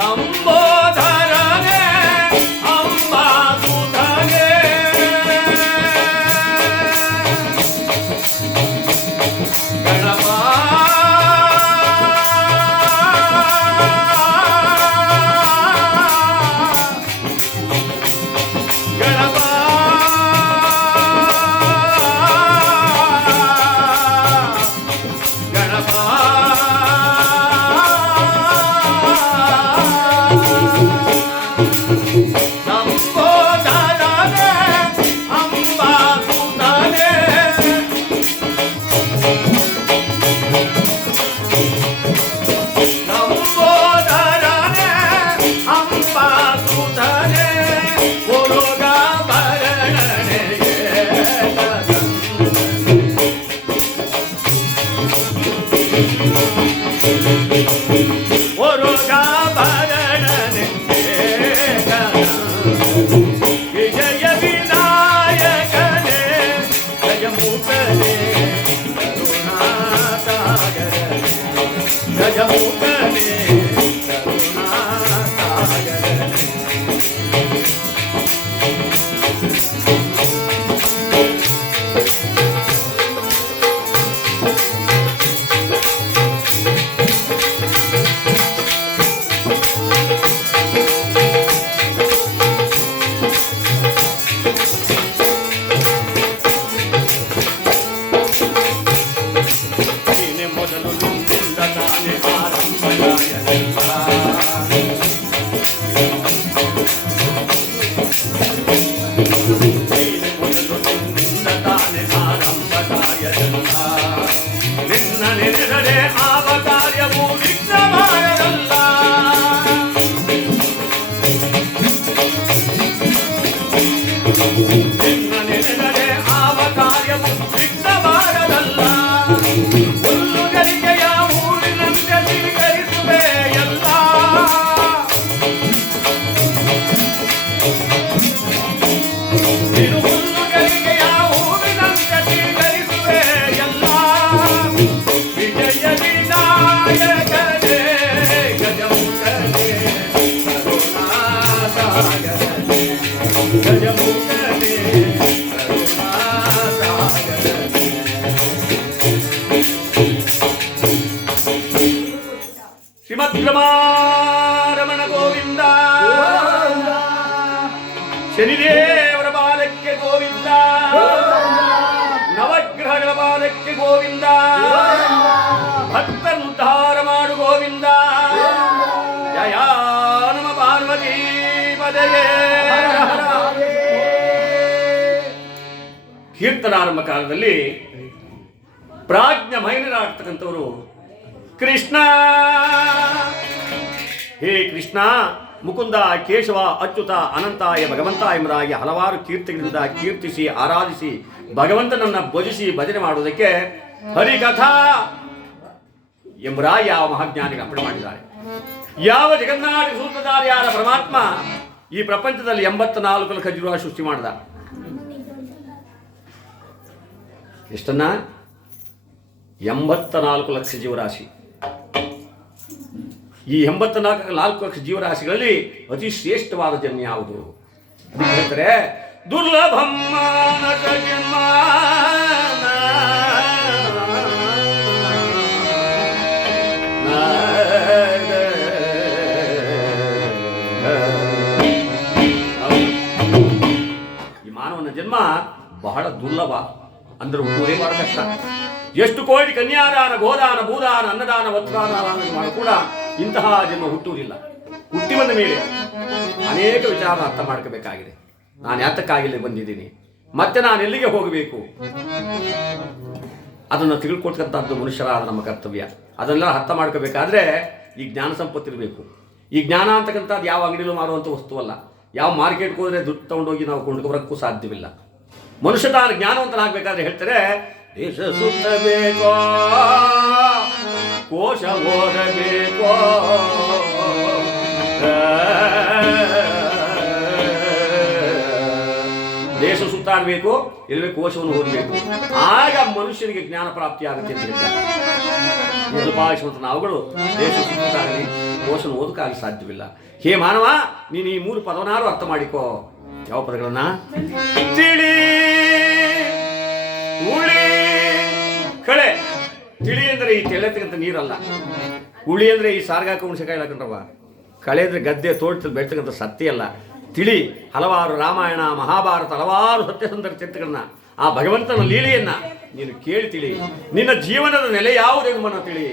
ಲಂಬೋದರನೇ ಅಂಬಾಸುಧನೇ ಗಣಪ ಶ್ರೀಮದ್ರಮಾರಮಣ ಗೋವಿಂದ ಶನಿದೇವರ ಬಾಲಕ್ಕೆ ಗೋವಿಂದ ನವಗ್ರಹಗಳ ಬಾಲಕ್ಕೆ ಗೋವಿಂದ ಭಕ್ತರುದ್ಧಾರ ಮಾಡು ಗೋವಿಂದ ಜಯ ನಮ ಪಾರ್ವತಿ ಪದಯೇ. ಕೀರ್ತನಾರಂಭ ಕಾಲದಲ್ಲಿ ಪ್ರಾಜ್ಞ ಮೈನರಾಗ್ತಕ್ಕಂಥವರು ಕೃಷ್ಣ ಹೇ ಕೃಷ್ಣ ಮುಕುಂದ ಕೇಶವ ಅಚ್ಯುತ ಅನಂತಾಯ ಭಗವಂತ ಎಂಬುದಾಗಿ ಹಲವಾರು ಕೀರ್ತಿಗಳಿಂದ ಕೀರ್ತಿಸಿ ಆರಾಧಿಸಿ ಭಗವಂತನನ್ನ ಭಜಿಸಿ ಭಜನೆ ಮಾಡುವುದಕ್ಕೆ ಹರಿಕಥಾ ಎಂಬುದಾಗಿ ಯಾವ ಮಹಾಜ್ಞಾನಿಗಳು ಅಪ್ಪಣೆ ಮಾಡಿದ್ದಾರೆ. ಯಾವ ಜಗನ್ನಾಥ ಸೂತ್ರಧಾರಿಯಾದ ಪರಮಾತ್ಮ ಈ ಪ್ರಪಂಚದಲ್ಲಿ 84 ಲಕ್ಷ ಜೀವರಾಶಿ ಸೃಷ್ಟಿ ಮಾಡಿದ. ಎಷ್ಟನ್ನ? 84 ಲಕ್ಷ ಜೀವರಾಶಿ. ಈ 84 ಲಕ್ಷ ಜೀವರಾಶಿಗಳಲ್ಲಿ ಅತಿ ಶ್ರೇಷ್ಠವಾದ ಜನ್ಮ ಯಾವುದು ಹೇಳ್ತಾರೆ? ದುರ್ಲಭಂ ಮಾನಸ ಜನ್ಮ. ಈ ಮಾನವನ ಜನ್ಮ ಬಹಳ ದುರ್ಲಭ, ಅಂದ್ರೆ ಹುಟ್ಟುವುದೇ ಬಹಳ ಕಷ್ಟ. ಎಷ್ಟು ಕೋಟಿ ಕನ್ಯಾದಾನ ಗೋದಾನ ಭೂದಾನ ಅನ್ನದಾನ ವಸ್ತ್ರಾದಾನ ಮಾಡಿ ಕೂಡ ಇಂತಹ ಜನ್ಮ ಹುಟ್ಟುವುದಿಲ್ಲ. ಹುಟ್ಟಿ ಬಂದ ಮೇಲೆ ಅನೇಕ ವಿಚಾರ ಅರ್ಥ ಮಾಡ್ಕೋಬೇಕಾಗಿದೆ. ನಾನು ಯಾತಕ್ಕಾಗಿಲ್ಲ ಬಂದಿದ್ದೀನಿ, ಮತ್ತೆ ನಾನು ಎಲ್ಲಿಗೆ ಹೋಗಬೇಕು, ಅದನ್ನು ತಿಳ್ಕೊಳ್ತಕ್ಕಂಥದ್ದು ಮನುಷ್ಯರಾದ ನಮ್ಮ ಕರ್ತವ್ಯ. ಅದನ್ನೆಲ್ಲ ಅರ್ಥ ಮಾಡ್ಕೋಬೇಕಾದ್ರೆ ಈ ಜ್ಞಾನ ಸಂಪತ್ತಿರಬೇಕು. ಈ ಜ್ಞಾನ ಅಂತಕ್ಕಂಥದ್ದು ಯಾವ ಅಂಗಡಿಲೂ ಮಾರುವಂಥ ವಸ್ತುವಲ್ಲ. ಯಾವ ಮಾರ್ಕೆಟ್ಗೆ ಹೋದರೆ ದುಡ್ಡು ತಗೊಂಡೋಗಿ ನಾವು ಕೊಂಡ್ಕೊಬರಕ್ಕೂ ಸಾಧ್ಯವಿಲ್ಲ. ಮನುಷ್ಯ ತಾನು ಜ್ಞಾನವಂತನಾಗಬೇಕಾದ್ರೆ ಹೇಳ್ತಾರೆ, ದೇಶ ಸುತ್ತಬೇಕೋ, ಕೋಶ ಓದಬೇಕೋ, ದೇಶ ಸುತ್ತಾಡಬೇಕು, ಇಲ್ಲವೇ ಕೋಶವನ್ನು ಓದಬೇಕು. ಆಗ ಮನುಷ್ಯನಿಗೆ ಜ್ಞಾನ ಪ್ರಾಪ್ತಿ ಆಗುತ್ತೆ ಅಂತ ಹೇಳ್ತಾರೆ. ನಾವುಗಳು ದೇಶ ಸುತ್ತಾಗಲಿ, ಕೋಶನ ಓದಕ್ಕಾಗಲಿ ಸಾಧ್ಯವಿಲ್ಲ. ಹೇ ಮಾನವ, ನೀನು ಈ 3 ಪದವನ್ನಾರು ಅರ್ಥ ಮಾಡಿಕೋ. ಯಾವ ಪದಗಳನ್ನ? ತಿಳಿ, ಉಳಿ, ಕಳೆ. ತಿಳಿ ಅಂದರೆ ಈ ತೆಳೆತಕ್ಕಂಥ ನೀರಲ್ಲ. ಉಳಿ ಅಂದರೆ ಈ ಸಾರ್ಗಾಕ ಹುಣಸೆಕಾಯಿ ಹಾಕೊಂಡ್ರವ. ಕಳೆ ಅಂದರೆ ಗದ್ದೆ ತೋಟದಲ್ಲಿ ಬೆಳ್ತಕ್ಕಂಥ ಸತ್ಯ ಅಲ್ಲ. ತಿಳಿ ಹಲವಾರು ರಾಮಾಯಣ ಮಹಾಭಾರತ ಹಲವಾರು ಸತ್ಯಸಂಧರ ಚಿತ್ರಗಳನ್ನ, ಆ ಭಗವಂತನ ಲೀಲೆಯನ್ನ ನೀನು ಕೇಳಿ ತಿಳಿ. ನಿನ್ನ ಜೀವನದ ನೆಲೆ ಯಾವುದೆಂಬುದನ್ನು ತಿಳಿ.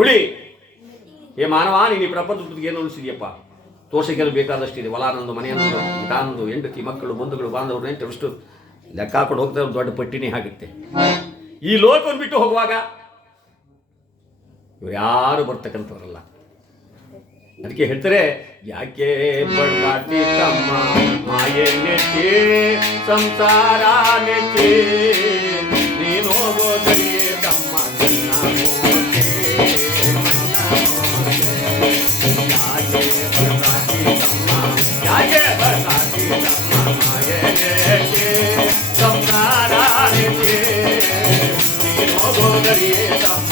ಉಳಿ, ಏ ಮಾನವ, ನೀನು ಈ ಪ್ರಪಂಚದ ಏನು ಉಳಿಸಿದ್ಯಪ್ಪ? ತೋರ್ಸಕ್ಕೆಲ್ಲ ಬೇಕಾದಷ್ಟಿದೆ. ಹೊಲ ನಂದು, ಮನೆ ಅನ್ನೋದು, ತಾನದು, ಹೆಂಡತಿ, ಮಕ್ಕಳು, ಬಂಧುಗಳು, ಬಾಂಧವರು, ನೆಂಟಷ್ಟು ಲೆಕ್ಕ ಹಾಕೊಂಡು ಹೋಗ್ತಾ ದೊಡ್ಡ ಪಟ್ಟಿನೇ ಆಗುತ್ತೆ. ಈ ಲೋಕವನ್ನು ಬಿಟ್ಟು ಹೋಗುವಾಗ ಇವ್ರು ಯಾರು ಬರ್ತಕ್ಕಂಥವ್ರಲ್ಲ. ಅದಕ್ಕೆ ಹೇಳ್ತಾರೆ, ಯಾಕೆ ಬಡಾಟಿ ತಮ್ಮ ಮಾಯೆ ನೆಚ್ಚಿ ಸಂಸಾರ ನೆಚ್ಚಿ ನೀನು ಹೋಗೋದರಿಯೇ ತಮ್ಮ ಯಾಕೆ ಬಡಾಟಿ ತಮ್ಮ ಮಾಯೆ ನೆಚ್ಚಿ ಸಂಸಾರ ನೆಚ್ಚಿ ನೀನು ಹೋಗೋದರಿಯೇ ತಮ್ಮ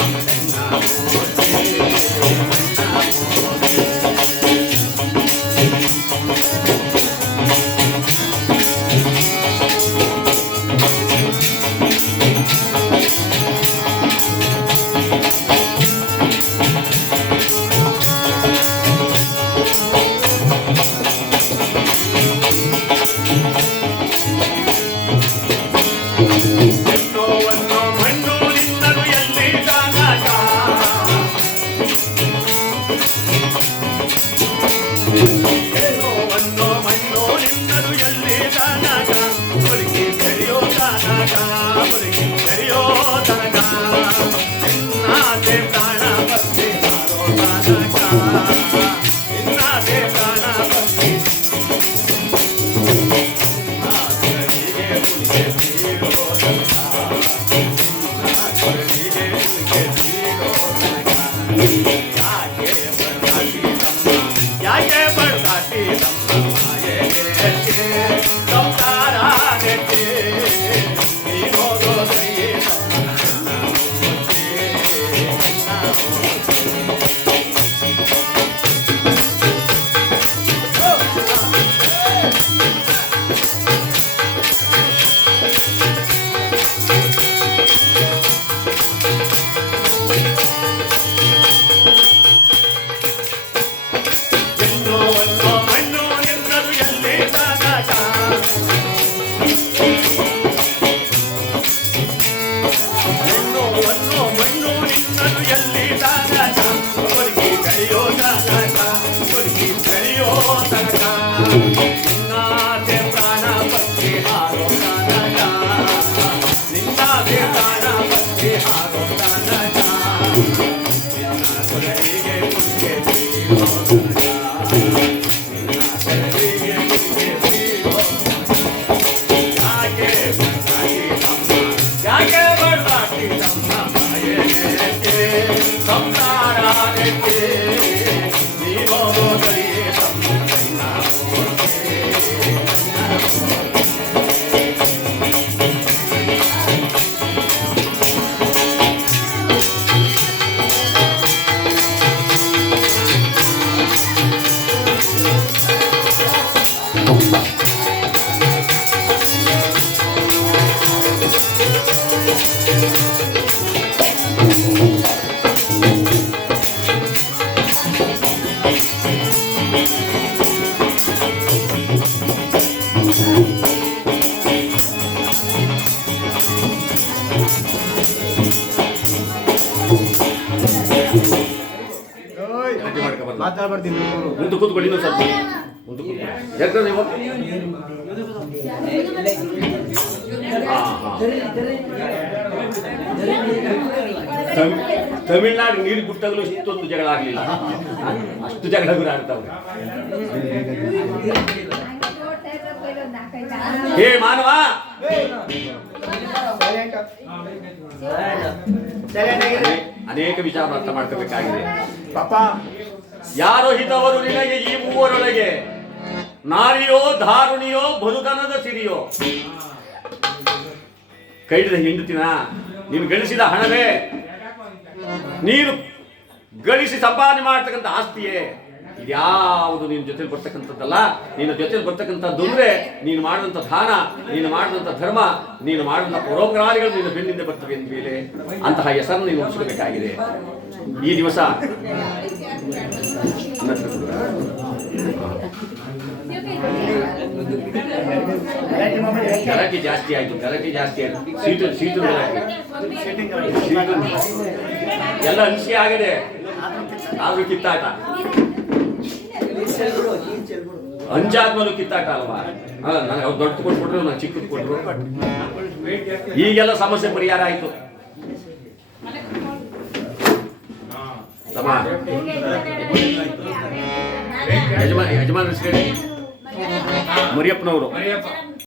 ಮುಂದೆ ಕೂತ್ಕೊಳ್ಳಿ. ಇನ್ನೊಂದು ಸ್ವಲ್ಪ ಮುಂದೆ ಕೂತ್ಕೊಳ್ಳಿ. ನೀವು ತಮಿಳ್ನಾಡು ನೀರು ಬಿಟ್ಟಾಗಲೂ ಇಷ್ಟೊಂದು ಜಗಳ ಆಗಲಿಲ್ಲ. ಅಷ್ಟು ಜಗಳಗಳು ಆಡ್ತಾವೆ. ಹೇ ಮಾನವ, ಅನೇಕ ವಿಚಾರ ಅರ್ಥ ಮಾಡ್ಕೋಬೇಕಾಗಿದೆ. ಪಾಪ, ಯಾರೋ ಹಿತವರು ನಿನಗೆ ಈ ಮೂವರೊಳಗೆ, ನಾರಿಯೋ ಧಾರುಣಿಯೋ ಬದುಕನದ ಸಿರಿಯೋ. ಕೈದ ಹೆಂಡತಿನ ನೀನು ಗಳಿಸಿದ ಹಣವೇ, ನೀನು ಗಳಿಸಿ ಸಂಪಾದನೆ ಮಾಡ್ತಕ್ಕಂಥ ಆಸ್ತಿಯೇ ಇದ್ಯಾವುದು ನಿನ್ನ ಜೊತೆಲಿ ಬರ್ತಕ್ಕಂಥದ್ದಲ್ಲ. ನಿನ್ನ ಜೊತೆಲಿ ಬರ್ತಕ್ಕಂಥದ್ದು ಅಂದ್ರೆ ನೀನು ಮಾಡಿದಂಥ ದಾನ, ನೀನು ಮಾಡಿದಂಥ ಧರ್ಮ, ನೀನು ಮಾಡಿದಂಥ ಪರೋಪಕಾರಿಗಳು ನಿನ್ನ ಬೆನ್ನಿಂದ ಬರ್ತವೆ ಅಂದ ಮೇಲೆ ಅಂತಹ ಹೆಸರನ್ನು ನೀನು ಉಳಿಸಬೇಕಾಗಿದೆ. ಈ ದಿವಸ ಗಲಾಟೆ ಜಾಸ್ತಿ ಆಯ್ತು, ಸೀಟು ಎಲ್ಲ ಹಂಚಿಕೆ ಆಗಿದೆ. ಆದ್ರೂ ಕಿತ್ತಾಟ, ಹಂಚಾದ್ಮೇಲೂ ಕಿತ್ತಾಟ ಅಲ್ವಾ? ನನಗೆ ಅವ್ರು ದೊಡ್ಡ ಕೊಟ್ಬಿಟ್ರು, ನಾನು ಚಿಕ್ಕದು ಕೊಟ್ರು, ಈಗೆಲ್ಲ ಸಮಸ್ಯೆ ಪರಿಹಾರ ಆಯ್ತು. ಯಜಮಾನ ಮರಿಯಪ್ಪನವರು